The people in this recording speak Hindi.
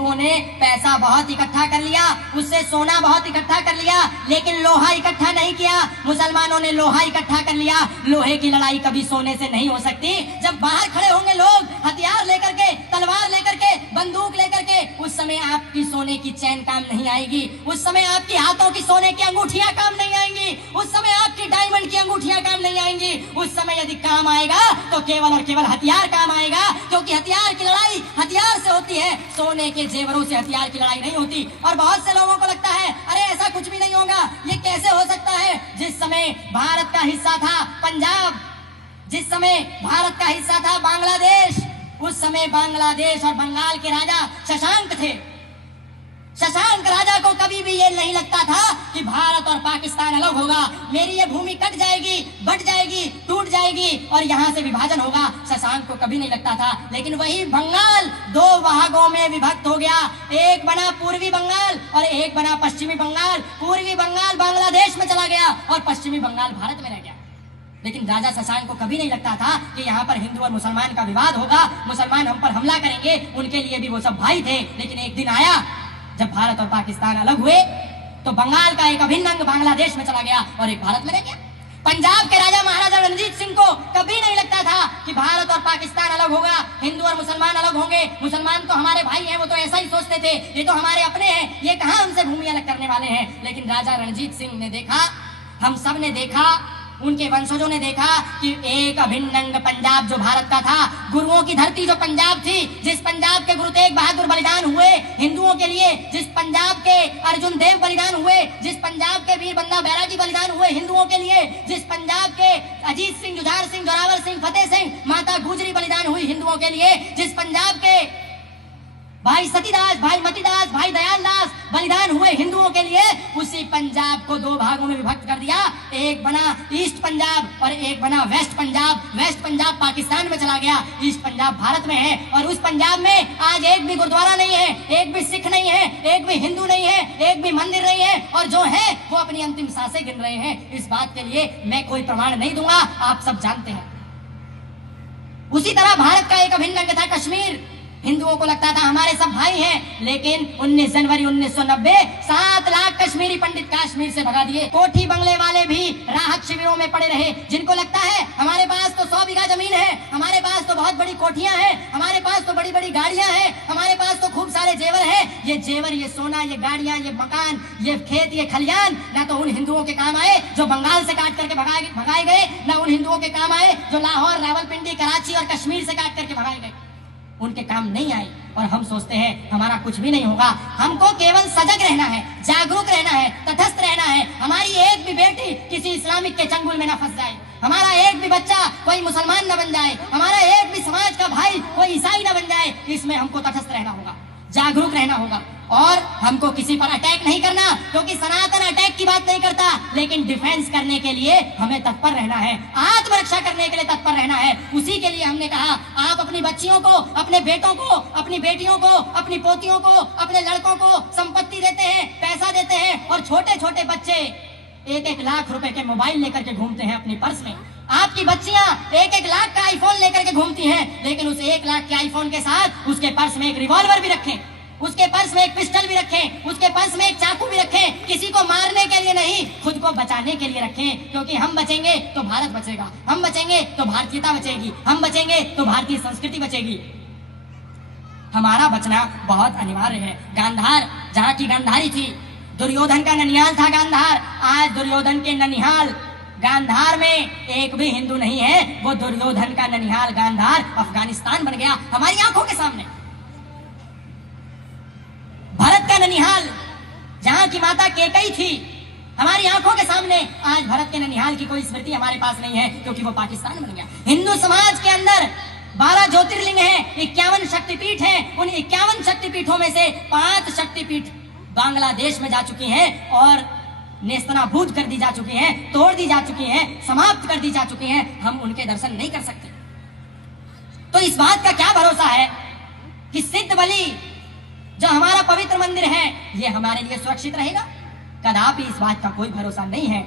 हिंदुओं ने पैसा बहुत इकट्ठा कर लिया, उससे सोना बहुत इकट्ठा कर लिया, लेकिन लोहा इकट्ठा नहीं किया। मुसलमानों ने लोहा इकट्ठा कर लिया। लोहे की लड़ाई कभी सोने से नहीं हो सकती। जब बाहर खड़े होंगे लोग हथियार लेकर के, तलवार लेकर के, बंदूक लेकर के, उस समय आपकी सोने की चैन काम नहीं आएगी। उस समय आपकी हाथों की सोने की अंगूठियां काम नहीं आएंगी। उस समय आपकी डायमंड की अंगूठियां काम नहीं आएंगी। उस समय यदि काम आएगा तो केवल और केवल हथियार काम आएगा, क्योंकि हथियार की लड़ाई हथियार से होती है, सोने के जेवरों से हथियार की लड़ाई नहीं होती। और बहुत से लोगों को लगता है अरे ऐसा कुछ भी नहीं होगा, ये कैसे हो सकता है। जिस समय भारत का हिस्सा था पंजाब, जिस समय भारत का हिस्सा था बांग्लादेश, उस समय बांग्लादेश और बंगाल के राजा शशांक थे। शशांक राजा को कभी भी ये नहीं लगता था कि भारत और पाकिस्तान अलग होगा, मेरी ये भूमि कट जाएगी, बट जाएगी, टूट जाएगी और यहाँ से विभाजन होगा। शशांक को कभी नहीं लगता था। लेकिन वही बंगाल दो भागों में विभक्त हो गया। एक बना पूर्वी बंगाल और एक बना पश्चिमी बंगाल। पूर्वी बंगाल बांग्लादेश में चला गया और पश्चिमी बंगाल भारत में रह गया। लेकिन राजा शशांक को कभी नहीं लगता था कि यहाँ पर हिंदू और मुसलमान का विवाद होगा, मुसलमान हम पर हमला करेंगे। उनके लिए भी वो सब भाई थे। लेकिन एक दिन आया जब भारत और पाकिस्तान अलग हुए तो बंगाल का एक अभिन्न अंग बांग्लादेश में चला गया और एक भारत में रह गया। पंजाब के राजा महाराजा रणजीत सिंह को कभी नहीं लगता था कि भारत और पाकिस्तान अलग होगा, हिंदू और मुसलमान अलग होंगे। मुसलमान तो हमारे भाई हैं, वो तो ऐसा ही सोचते थे, ये तो हमारे अपने हैं, ये कहां हमसे भूमि अलग करने वाले हैं। लेकिन राजा रणजीत सिंह ने देखा, हम सब ने देखा, उनके वंशजों ने देखा कि एक अभिन्न अंग पंजाब जो भारत का था, गुरुओं की धरती जो पंजाब थी, जिस पंजाब के गुरु तेग बहादुर बलिदान हुए हिंदुओं के लिए, जिस पंजाब के अर्जुन देव बलिदान हुए, जिस पंजाब के वीर बंदा बैरागी बलिदान हुए हिंदुओं के लिए, जिस पंजाब के अजीत सिंह, जुझार सिंह, जोरावर सिंह, फतेह सिंह, माता गुजरी बलिदान हुई हिंदुओं के लिए, जिस पंजाब के भाई सतीदास, भाई मतीदास, भाई दयालदास बलिदान हुए हिंदुओं के लिए, उसी पंजाब को दो भागों में विभक्त कर दिया। एक बना ईस्ट पंजाब और एक बना वेस्ट पंजाब। वेस्ट पंजाब पाकिस्तान में चला गया, ईस्ट पंजाब भारत में है। और उस पंजाब में आज एक भी गुरुद्वारा नहीं है, एक भी सिख नहीं है, एक भी हिंदू नहीं है, एक भी मंदिर नहीं है, और जो है वो अपनी अंतिम सांसें गिन रहे हैं। इस बात के लिए मैं कोई प्रमाण नहीं दूंगा, आप सब जानते हैं। उसी तरह भारत का एक अभिन्न अंग था कश्मीर। हिंदुओं को लगता था हमारे सब भाई हैं, लेकिन 19 जनवरी 1990 7 लाख कश्मीरी पंडित कश्मीर से भगा दिए। कोठी बंगले वाले भी राहत शिविरों में पड़े रहे, जिनको लगता है हमारे पास तो 100 बीघा जमीन है, हमारे पास तो बहुत बड़ी कोठियां हैं, हमारे पास तो बड़ी बड़ी गाड़ियां हैं, हमारे पास तो खूब सारे जेवर हैं। ये जेवर, ये सोना, ये गाड़ियां, ये मकान, ये खेत, ये खलियान ना तो उन हिंदुओं के काम आए जो बंगाल से काट करके भगाए गए, ना उन हिंदुओं के काम आए जो लाहौर, रावलपिंडी, कराची और कश्मीर से काट करके भगाए गए। उनके काम नहीं आए। और हम सोचते हैं हमारा कुछ भी नहीं होगा। हमको केवल सजग रहना है, जागरूक रहना है, तटस्थ रहना है। हमारी एक भी बेटी किसी इस्लामिक के चंगुल में न फंस जाए, हमारा एक भी बच्चा कोई मुसलमान न बन जाए, हमारा एक भी समाज का भाई कोई ईसाई न बन जाए। इसमें हमको तटस्थ रहना होगा, जागरूक रहना होगा। और हमको किसी पर अटैक नहीं करना, क्योंकि सनातन अटैक की बात नहीं करता, लेकिन डिफेंस करने के लिए हमें तत्पर रहना है, आत्मरक्षा करने के लिए तत्पर रहना है। उसी के लिए हमने कहा आप अपनी बच्चियों को, अपने बेटों को, अपनी बेटियों को, अपनी पोतियों को, अपने लड़कों को संपत्ति देते हैं, पैसा देते हैं, और छोटे छोटे बच्चे 1-1 लाख रुपए के मोबाइल लेकर के घूमते हैं अपनी पर्स में। आपकी बच्चियां 1-1 लाख का आईफोन लेकर के घूमती हैं, लेकिन उस 1 लाख के आईफोन के साथ उसके पर्स में एक रिवॉल्वर भी रखें, उसके पर्स में एक पिस्टल भी रखें, उसके पर्स में एक चाकू भी रखें। किसी को मारने के लिए नहीं, खुद को बचाने के लिए रखें, क्योंकि हम बचेंगे तो भारत बचेगा, हम बचेंगे तो भारतीयता बचेगी, हम बचेंगे तो भारतीय संस्कृति बचेगी। हमारा बचना बहुत अनिवार्य है। गांधार जहाँ की गांधारी थी, दुर्योधन का ननिहाल था गांधार, आज दुर्योधन के ननिहाल गांधार में एक भी हिंदू नहीं है। वो दुर्योधन का ननिहाल गांधार अफगानिस्तान बन गया हमारी आंखों के सामने। भरत का ननिहाल जहां की माता केकई थी, हमारी आंखों के सामने आज भरत के ननिहाल की कोई स्मृति हमारे पास नहीं है, क्योंकि वो पाकिस्तान बन गया। हिंदू समाज के अंदर 12 ज्योतिर्लिंग हैं, 51 शक्तिपीठ हैं। उन 51 शक्तिपीठों में से 5 शक्तिपीठ बांग्लादेश में जा चुकी हैं और नेस्तनाबूद कर दी जा चुकी हैं, तोड़ दी जा चुकी हैं, समाप्त कर दी जा चुकी हैं। हम उनके दर्शन नहीं कर सकते। तो इस बात का क्या भरोसा है कि सिद्ध बलि जो हमारा पवित्र मंदिर है ये हमारे लिए सुरक्षित रहेगा? कदापि इस बात का कोई भरोसा नहीं है।